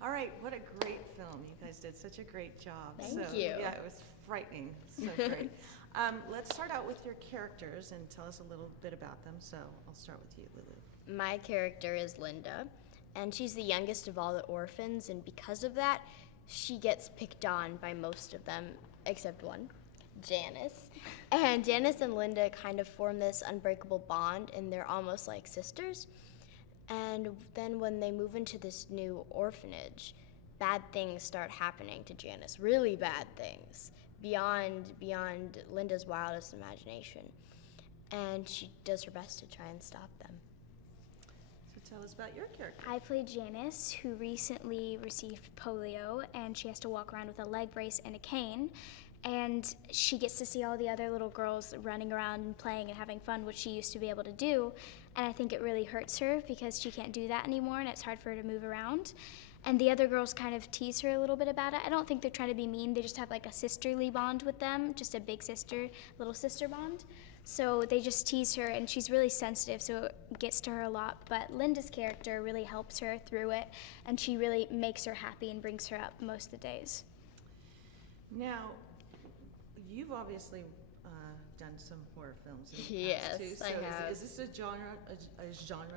All right, what a great film. You guys did such a great job. Thank you. Yeah, it was frightening. So great. Let's start out with your characters and tell us a little bit about them. So I'll start with you, Lulu. My character is Linda, and she's the youngest of all the orphans, and because of that, she gets picked on by most of them, except one, Janice. And Janice and Linda kind of form this unbreakable bond, and they're almost like sisters. And then when they move into this new orphanage, bad things start happening to Janice, really bad things, beyond Linda's wildest imagination. And she does her best to try and stop them. So tell us about your character. I played Janice, who recently received polio, and she has to walk around with a leg brace and a cane. And she gets to see all the other little girls running around and playing and having fun, which she used to be able to do. And I think it really hurts her because she can't do that anymore, and it's hard for her to move around. And the other girls kind of tease her a little bit about it. I don't think they're trying to be mean. They just have like a sisterly bond with them, just a big sister, little sister bond. So they just tease her, and she's really sensitive, so it gets to her a lot. But Linda's character really helps her through it, and she really makes her happy and brings her up most of the days. Now, you've obviously done some horror films in the Yes, past too. So I have. Is this a genre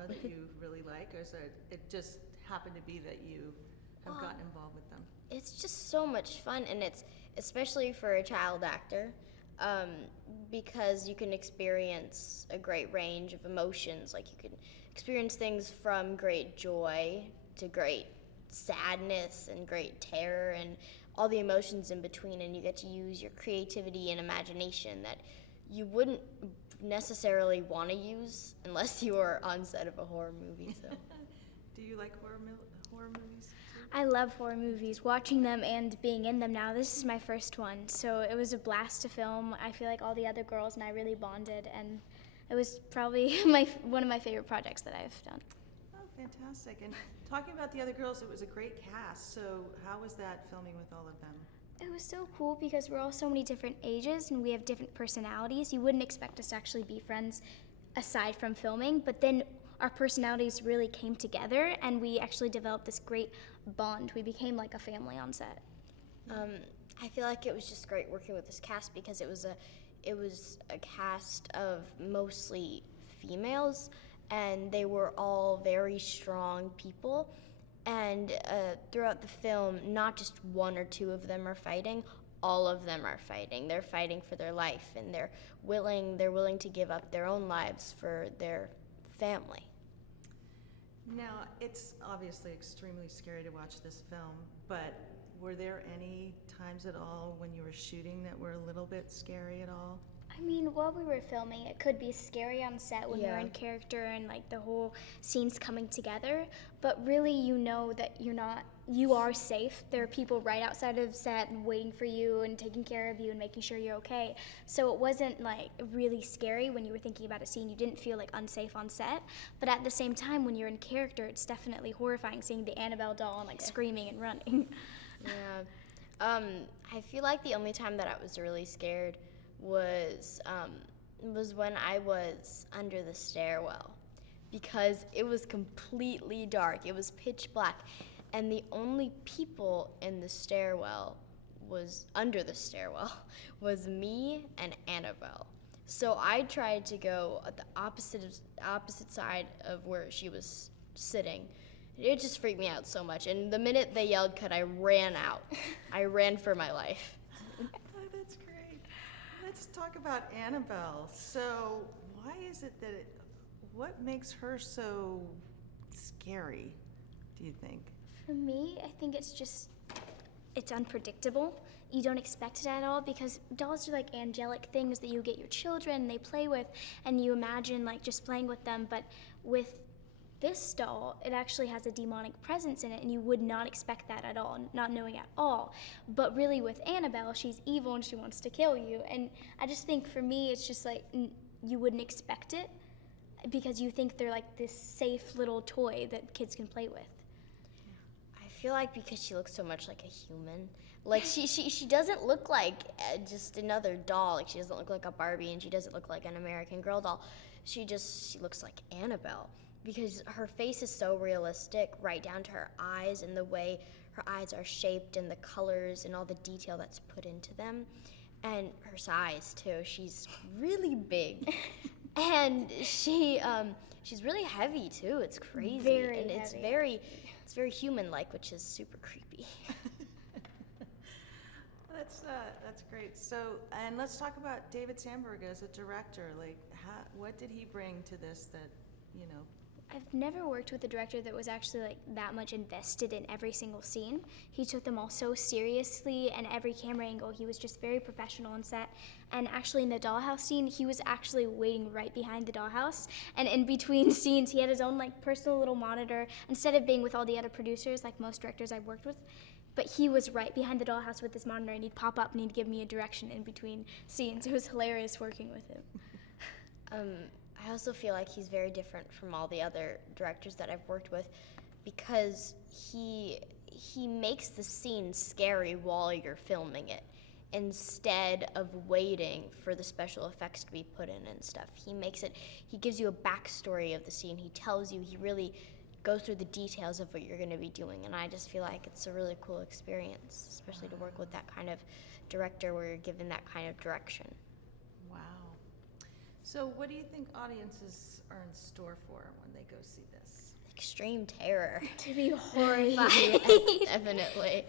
that you really like, or is it just happened to be that you have gotten involved with them? It's just so much fun, and it's especially for a child actor, because you can experience a great range of emotions. Like, you can experience things from great joy to great sadness and great terror and all the emotions in between, and you get to use your creativity and imagination that you wouldn't necessarily want to use unless you were on set of a horror movie. So Do you like horror movies too? I love horror movies, watching them and being in them now. This is my first one, so it was a blast to film. I feel like all the other girls and I really bonded, and it was probably one of my favorite projects that I've done. Oh, fantastic. And talking about the other girls, it was a great cast. So how was that filming with all of them? It was so cool because we're all so many different ages and we have different personalities. You wouldn't expect us to actually be friends aside from filming, but then our personalities really came together and we actually developed this great bond. We became like a family on set. I feel like it was just great working with this cast because it was a cast of mostly females, and they were all very strong people. And throughout the film, not just one or two of them are fighting, all of them are fighting. They're fighting for their life, and they're willing to give up their own lives for their family. Now, it's obviously extremely scary to watch this film, but were there any times at all when you were shooting that were a little bit scary at all? I mean, while we were filming, it could be scary on set when you're in character and like the whole scene's coming together, but really you know that you are safe. There are people right outside of set and waiting for you and taking care of you and making sure you're okay. So it wasn't like really scary when you were thinking about a scene. You didn't feel like unsafe on set, but at the same time when you're in character, it's definitely horrifying seeing the Annabelle doll and like screaming and running. Yeah. I feel like the only time that I was really scared was when I was under the stairwell, because it was completely dark. It was pitch black, and the only people in the stairwell under the stairwell was me and Annabelle. So I tried to go at the opposite side of where she was sitting. It just freaked me out so much, and the minute they yelled cut, I ran out. I ran for my life. Oh, that's great. Let's talk about Annabelle. So why is it that what makes her so scary, do you think? For me, I think it's unpredictable. You don't expect it at all because dolls are like angelic things that you get your children and they play with, and you imagine like just playing with them, but with this doll, it actually has a demonic presence in it, and you would not expect that at all, not knowing at all. But really with Annabelle, she's evil and she wants to kill you. And I just think for me, it's just like you wouldn't expect it because you think they're like this safe little toy that kids can play with. I feel like because she looks so much like a human, like she doesn't look like just another doll. Like she doesn't look like a Barbie, and she doesn't look like an American Girl doll. She looks like Annabelle. because her face is so realistic, right down to her eyes and the way her eyes are shaped and the colors and all the detail that's put into them. And her size too. She's really big. And she's really heavy too. It's crazy. Very and heavy. it's very human-like, which is super creepy. That's great. So, and let's talk about David Sandberg as a director. Like, what did he bring to this that, you know? I've never worked with a director that was actually like that much invested in every single scene. He took them all so seriously, and every camera angle, he was just very professional on set. And actually in the dollhouse scene, he was actually waiting right behind the dollhouse. And in between scenes, he had his own like personal little monitor, instead of being with all the other producers like most directors I've worked with. But he was right behind the dollhouse with this monitor, and he'd pop up and he'd give me a direction in between scenes. It was hilarious working with him. I also feel like he's very different from all the other directors that I've worked with, because he makes the scene scary while you're filming it, instead of waiting for the special effects to be put in and stuff. He gives you a backstory of the scene. He tells you, he really goes through the details of what you're going to be doing, and I just feel like it's a really cool experience, especially to work with that kind of director where you're given that kind of direction. Wow. So what do you think audiences are in store for when they go see this? Extreme terror. To be horrified. Yes, definitely.